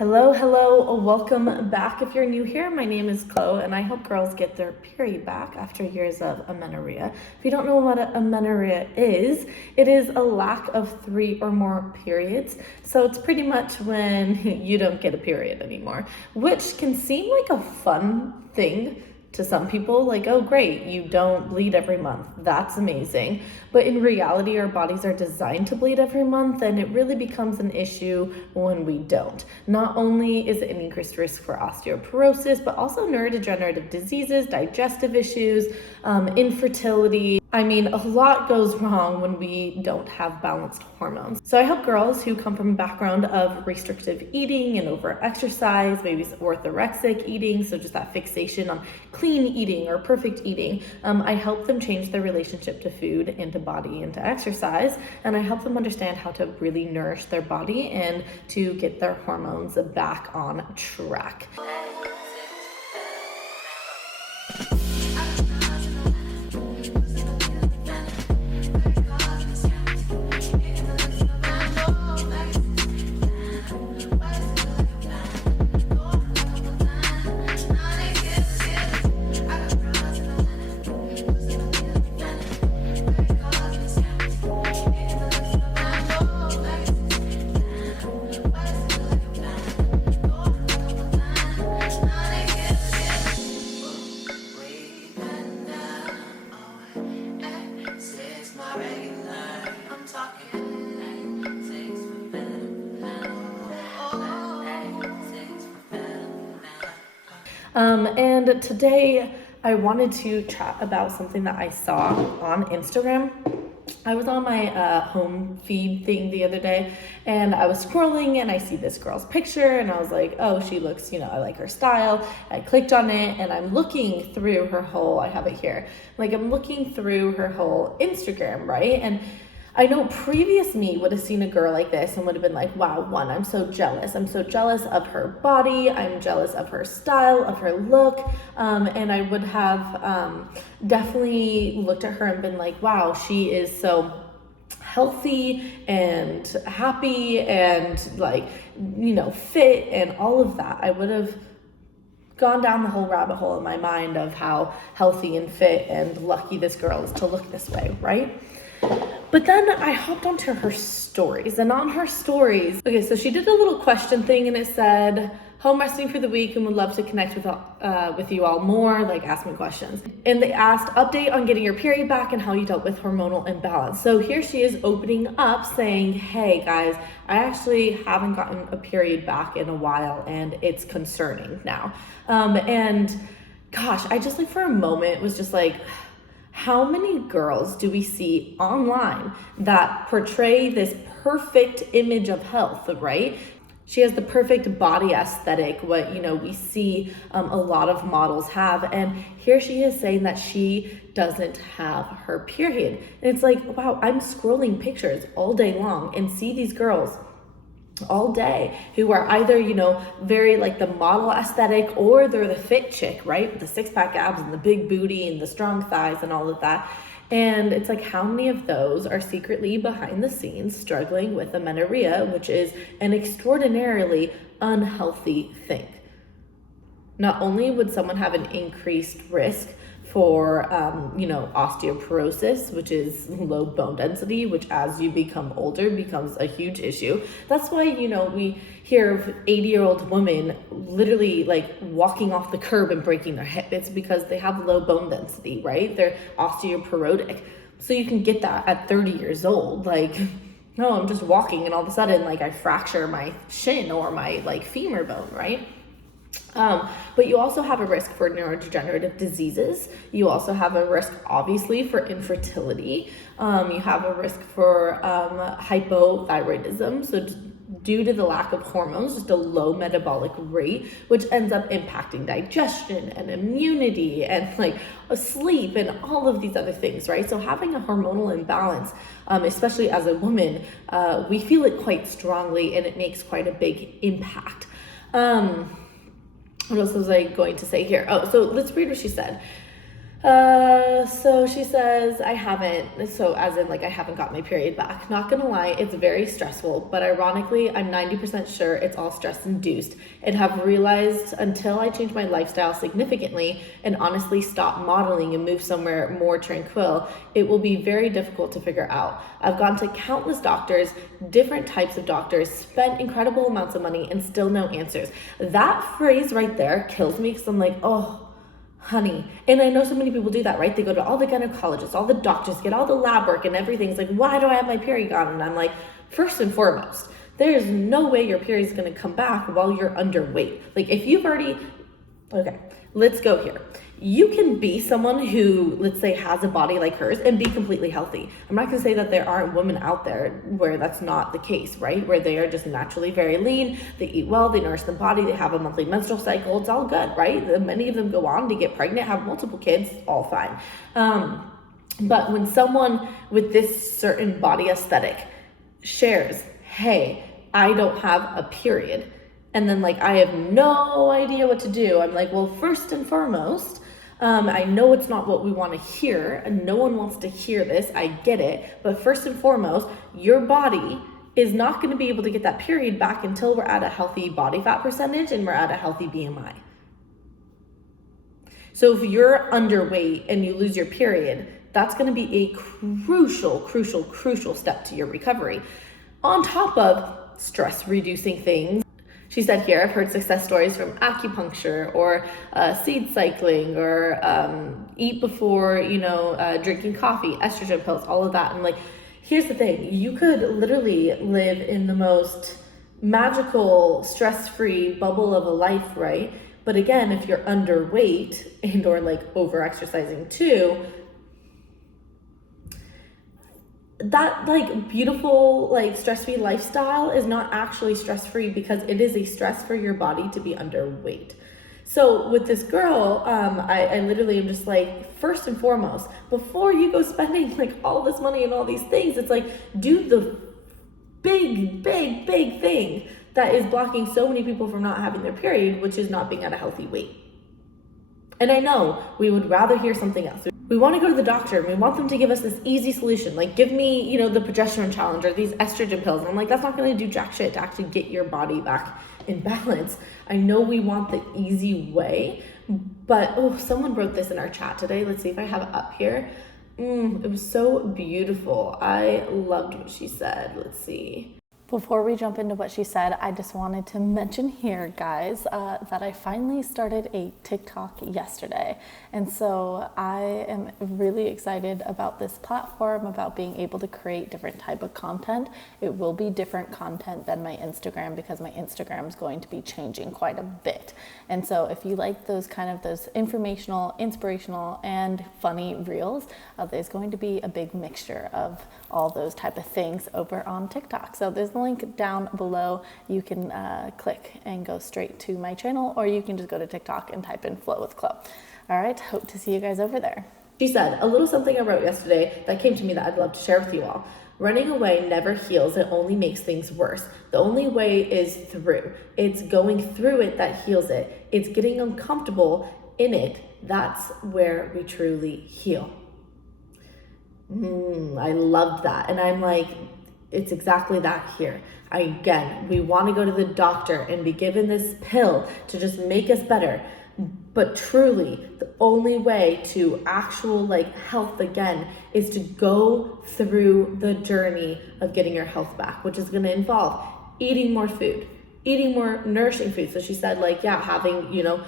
Hello, welcome back. If you're new here, my name is Chloe and I help girls get their period back after years of amenorrhea. If you don't know what amenorrhea is, it is a lack of 3 or more periods. So it's pretty much when you don't get a period anymore, which can seem like a fun thing to some people, like, oh great, you don't bleed every month, that's amazing. But in reality, our bodies are designed to bleed every month, and it really becomes an issue when we don't. Not only is it an increased risk for osteoporosis, but also neurodegenerative diseases, digestive issues, infertility. I mean, a lot goes wrong when we don't have balanced hormones. So I help girls who come from a background of restrictive eating and over-exercise, maybe orthorexic eating, so just that fixation on clean eating or perfect eating. I help them change their relationship to food and to body and to exercise, and I help them understand how to really nourish their body and to get their hormones back on track. And today I wanted to chat about something that I saw on Instagram. I was on my home feed thing the other day and I was scrolling and I see this girl's picture and I was like, oh, she looks, I like her style. I clicked on it and I'm looking through her whole, I have it here, I'm looking through her whole Instagram, right? And I know previous me would have seen a girl like this and would have been like, wow, I'm so jealous. I'm so jealous of her body. I'm jealous of her style, of her look. And I would have definitely looked at her and been like, wow, she is so healthy and happy and fit and all of that. I would have gone down the whole rabbit hole in my mind of how healthy and fit and lucky this girl is to look this way, right? But then I hopped onto her stories, and on her stories, okay, so she did a little question thing and it said, home resting for the week and would love to connect with you all more, ask me questions. And they asked, update on getting your period back and how you dealt with hormonal imbalance. So here she is opening up saying, hey guys, I actually haven't gotten a period back in a while and it's concerning now. And gosh, I just for a moment was just like, how many girls do we see online that portray this perfect image of health, right? She has the perfect body aesthetic, what we see a lot of models have, and here she is saying that she doesn't have her period. And it's like, wow, I'm scrolling pictures all day long and see these girls all day who are either very the model aesthetic, or they're the fit chick, right, the 6-pack abs and the big booty and the strong thighs and all of that. And it's like, how many of those are secretly behind the scenes struggling with amenorrhea, which is an extraordinarily unhealthy thing. Not only would someone have an increased risk for osteoporosis, which is low bone density, which as you become older becomes a huge issue. That's why we hear of 80-year-old women literally walking off the curb and breaking their hip. It's because they have low bone density, right? They're osteoporotic. So you can get that at 30 years old. No, I'm just walking and all of a sudden I fracture my shin or my femur bone, right? But you also have a risk for neurodegenerative diseases. You also have a risk, obviously, for infertility. You have a risk for hypothyroidism. So due to the lack of hormones, just a low metabolic rate, which ends up impacting digestion and immunity and sleep and all of these other things, right? So having a hormonal imbalance, especially as a woman, we feel it quite strongly and it makes quite a big impact. What else was I going to say here? Oh, so let's read what she said. So she says, I haven't, so as in like I haven't got my period back. Not gonna lie, it's very stressful, but ironically, I'm 90% sure it's all stress induced, and have realized until I change my lifestyle significantly and honestly stop modeling and move somewhere more tranquil, it will be very difficult to figure out. I've gone to countless doctors, different types of doctors, spent incredible amounts of money, and still no answers. That phrase right there kills me because I'm like, oh, honey. And I know so many people do that, right? They go to all the gynecologists, all the doctors, get all the lab work and everything. It's like, why do I have my period gone? And I'm like, first and foremost, there's no way your period is going to come back while you're underweight. Like if you've already, okay, let's go here. You can be someone who, let's say, has a body like hers and be completely healthy. I'm not gonna say that there aren't women out there where that's not the case, right? Where they are just naturally very lean, they eat well, they nourish the body, they have a monthly menstrual cycle, it's all good, right? Many of them go on to get pregnant, have multiple kids, all fine. But when someone with this certain body aesthetic shares, hey, I don't have a period, and then like, I have no idea what to do. I'm like, well, first and foremost, I know it's not what we want to hear, and no one wants to hear this. I get it. But first and foremost, your body is not going to be able to get that period back until we're at a healthy body fat percentage and we're at a healthy BMI. So if you're underweight and you lose your period, that's going to be a crucial step to your recovery. On top of stress reducing things. She said here, I've heard success stories from acupuncture or seed cycling or eat before, drinking coffee, estrogen pills, all of that. And like, here's the thing, you could literally live in the most magical, stress-free bubble of a life, right? But again, if you're underweight and or like over-exercising too, that like beautiful like stress-free lifestyle is not actually stress-free because it is a stress for your body to be underweight. So with this girl, I literally am just like, first and foremost, before you go spending like all this money and all these things, it's like, do the big thing that is blocking so many people from not having their period, which is not being at a healthy weight. And I know we would rather hear something else. We want to go to the doctor and we want them to give us this easy solution. Like, give me, the progesterone challenge or these estrogen pills. And I'm like, that's not going to do jack shit to actually get your body back in balance. I know we want the easy way, but someone wrote this in our chat today. Let's see if I have it up here. It was so beautiful. I loved what she said. Let's see. Before we jump into what she said, I just wanted to mention here, guys, that I finally started a TikTok yesterday. And so I am really excited about this platform, about being able to create different type of content. It will be different content than my Instagram because my Instagram is going to be changing quite a bit. And so if you like those informational, inspirational, and funny reels, there's going to be a big mixture of all those type of things over on TikTok. So there's the link down below. You can click and go straight to my channel, or you can just go to TikTok and type in Flow with Chloe. All right, hope to see you guys over there. She said, a little something I wrote yesterday that came to me that I'd love to share with you all. Running away never heals, it only makes things worse. The only way is through. It's going through it that heals it. It's getting uncomfortable in it. That's where we truly heal. I loved that. And I'm like, it's exactly that here. Again, we want to go to the doctor and be given this pill to just make us better. But truly, the only way to actual health again is to go through the journey of getting your health back, which is going to involve eating more food, eating more nourishing food. So she said having,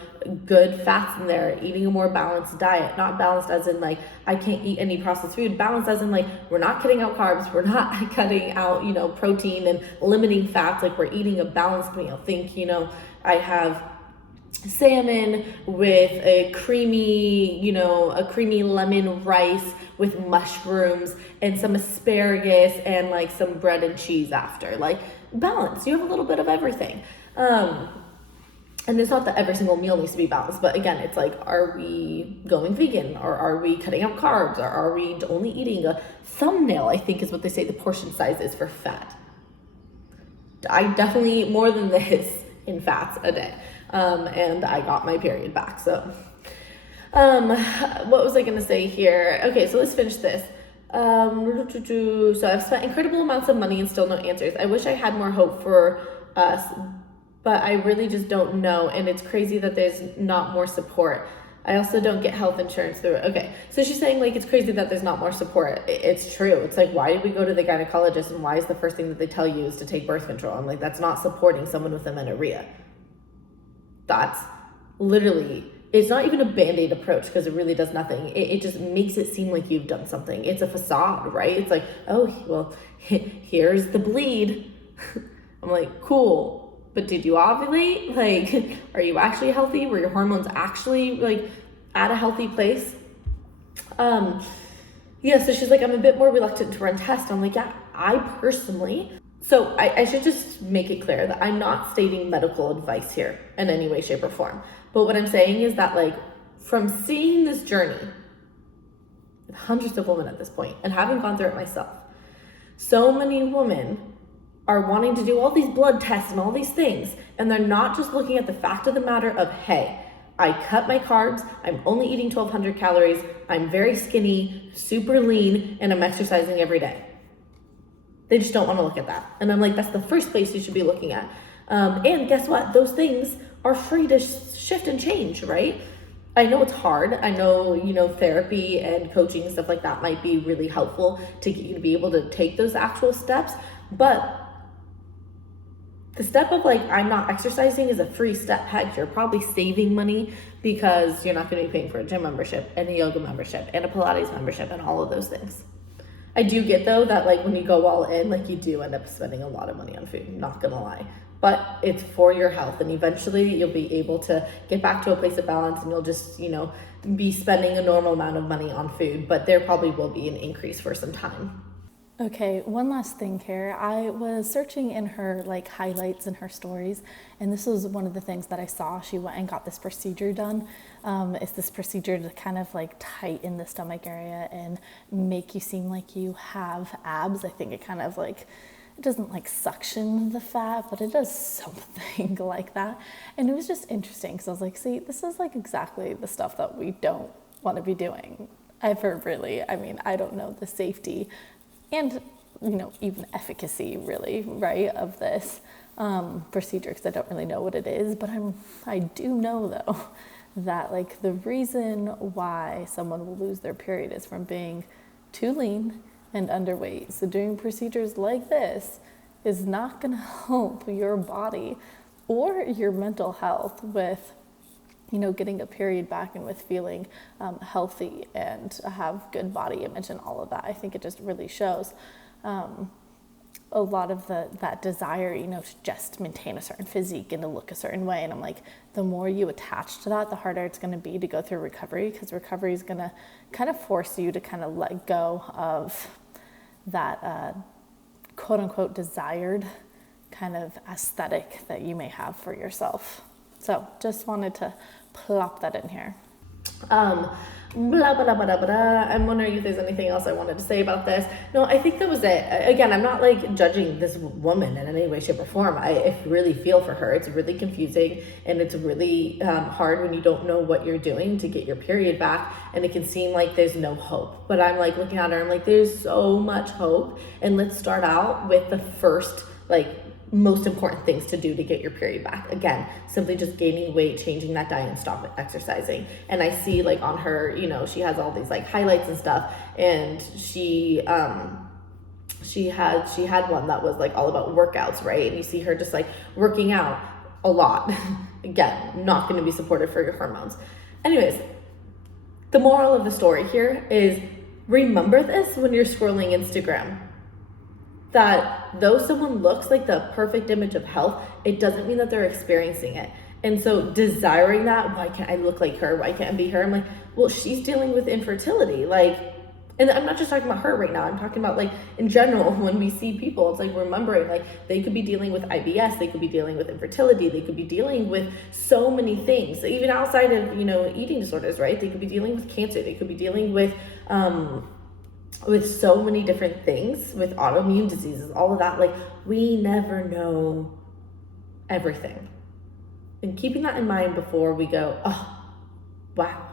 good fats in there, eating a more balanced diet, not balanced as in I can't eat any processed food, balanced as in we're not cutting out carbs, we're not cutting out, protein and limiting fats, we're eating a balanced meal. Think, I have salmon with a creamy lemon rice with mushrooms and some asparagus and some bread and cheese after. Balance. You have a little bit of everything. And it's not that every single meal needs to be balanced, but again, it's are we going vegan, or are we cutting out carbs, or are we only eating a thumbnail, I think is what they say the portion size is for fat. I definitely eat more than this in fats a day. And I got my period back. So What was I gonna say here? Okay, so let's finish this. So I've spent incredible amounts of money and still no answers. I wish I had more hope for us, but I really just don't know. And it's crazy that there's not more support. I also don't get health insurance through it. Okay, so she's saying like it's crazy that there's not more support. It's true. It's like, why did we go to the gynecologist and why is the first thing that they tell you is to take birth control? I'm like, that's not supporting someone with amenorrhea. That's literally, it's not even a band-aid approach because it really does nothing. It just makes it seem like you've done something. It's a facade, right? It's like, oh, well, here's the bleed. I'm like, cool. But did you ovulate? Like, are you actually healthy? Were your hormones actually like at a healthy place? Yeah, so she's like, I'm a bit more reluctant to run tests. I'm like, yeah, I personally, so I should just make it clear that I'm not stating medical advice here in any way, shape, or form. But what I'm saying is that like from seeing this journey with hundreds of women at this point and having gone through it myself, so many women are wanting to do all these blood tests and all these things, and they're not just looking at the fact of the matter of, hey, I cut my carbs, I'm only eating 1,200 calories, I'm very skinny, super lean, and I'm exercising every day. They just don't want to look at that. And I'm like, that's the first place you should be looking at. And guess what? Those things are free to shift and change, right? I know it's hard. I know, therapy and coaching and stuff like that might be really helpful to get you to be able to take those actual steps, but the step of like, I'm not exercising is a free step. Heck, you're probably saving money because you're not going to be paying for a gym membership and a yoga membership and a Pilates membership and all of those things. I do get though that like when you go all in, like you do end up spending a lot of money on food, not going to lie. But it's for your health and eventually you'll be able to get back to a place of balance and you'll just, be spending a normal amount of money on food, but there probably will be an increase for some time. Okay, one last thing here. I was searching in her like highlights in her stories, and this was one of the things that I saw. She went and got this procedure done. It's this procedure to kind of like tighten the stomach area and make you seem like you have abs. I think it kind of like, it doesn't like suction the fat, but it does something like that. And it was just interesting because I was like, see, this is like exactly the stuff that we don't want to be doing ever really. I mean, I don't know the safety and, even efficacy really, right, of this procedure because I don't really know what it is, but I do know though that like the reason why someone will lose their period is from being too lean and underweight. So doing procedures like this is not going to help your body or your mental health with getting a period back and with feeling healthy and have good body image and all of that. I think it just really shows a lot of that desire, to just maintain a certain physique and to look a certain way. And I'm like, the more you attach to that, the harder it's going to be to go through recovery because recovery is going to kind of force you to kind of let go of that quote unquote desired kind of aesthetic that you may have for yourself. So just wanted to plop that in here. Blah, blah, blah, blah, blah. I'm wondering if there's anything else I wanted to say about this. No, I think that was it. Again, I'm not like judging this woman in any way, shape, or form. I really feel for her. It's really confusing and it's really hard when you don't know what you're doing to get your period back. And it can seem like there's no hope. But I'm like looking at her, I'm like, there's so much hope. And let's start out with the first most important things to do to get your period back. Again, simply just gaining weight, changing that diet, and stop exercising. And I see like on her, she has all these like highlights and stuff, and she had one that was like all about workouts, right? And you see her just like working out a lot. Again, not going to be supportive for your hormones. Anyways, the moral of the story here is remember this when you're scrolling Instagram. That though someone looks like the perfect image of health, it doesn't mean that they're experiencing it. And so desiring that, why can't I look like her? Why can't I be her? I'm like, well, she's dealing with infertility. And I'm not just talking about her right now. I'm talking about in general, when we see people, it's like remembering they could be dealing with IBS, they could be dealing with infertility, they could be dealing with so many things, even outside of, eating disorders, right? They could be dealing with cancer, they could be dealing with so many different things, with autoimmune diseases, all of that. We never know everything. And keeping that in mind before we go, oh, wow,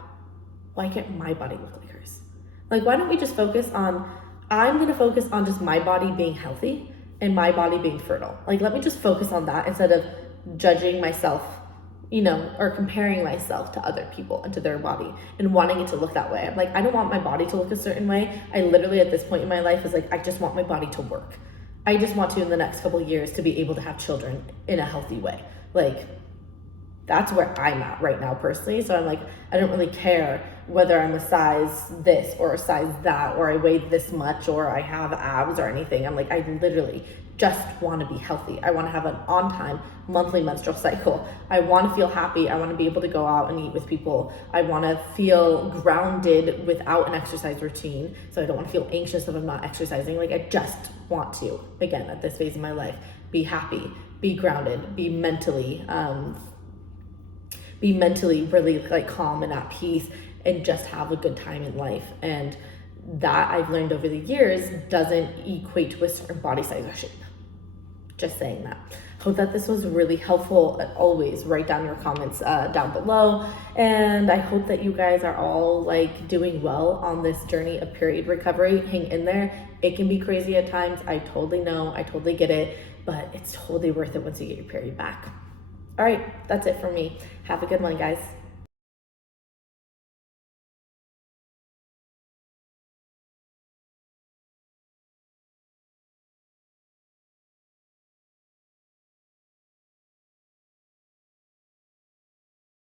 why can't my body look like hers? Like, why don't we just focus on, I'm gonna focus on just my body being healthy and my body being fertile. Like, let me just focus on that instead of judging myself, or comparing myself to other people and to their body and wanting it to look that way. I'm like, I don't want my body to look a certain way. I literally at this point in my life is like, I just want my body to work. I just want to, in the next couple of years, to be able to have children in a healthy way. Like, that's where I'm at right now personally. So I'm like, I don't really care whether I'm a size this or a size that, or I weigh this much, or I have abs or anything. I'm like, I literally just want to be healthy. I want to have an on-time monthly menstrual cycle. I want to feel happy. I want to be able to go out and eat with people. I want to feel grounded without an exercise routine. So I don't want to feel anxious if I'm not exercising. Like, I just want to, again, at this phase of my life, be happy, be grounded, be mentally really like calm and at peace, and just have a good time in life. And that I've learned over the years doesn't equate to a certain body size or shape. Just saying that. Hope that this was really helpful. Always write down your comments down below, and I hope that you guys are all like doing well on this journey of period recovery. Hang in there. It can be crazy at times. I totally know, I totally get it, but it's totally worth it once you get your period back. All right, that's it for me. Have a good one, guys.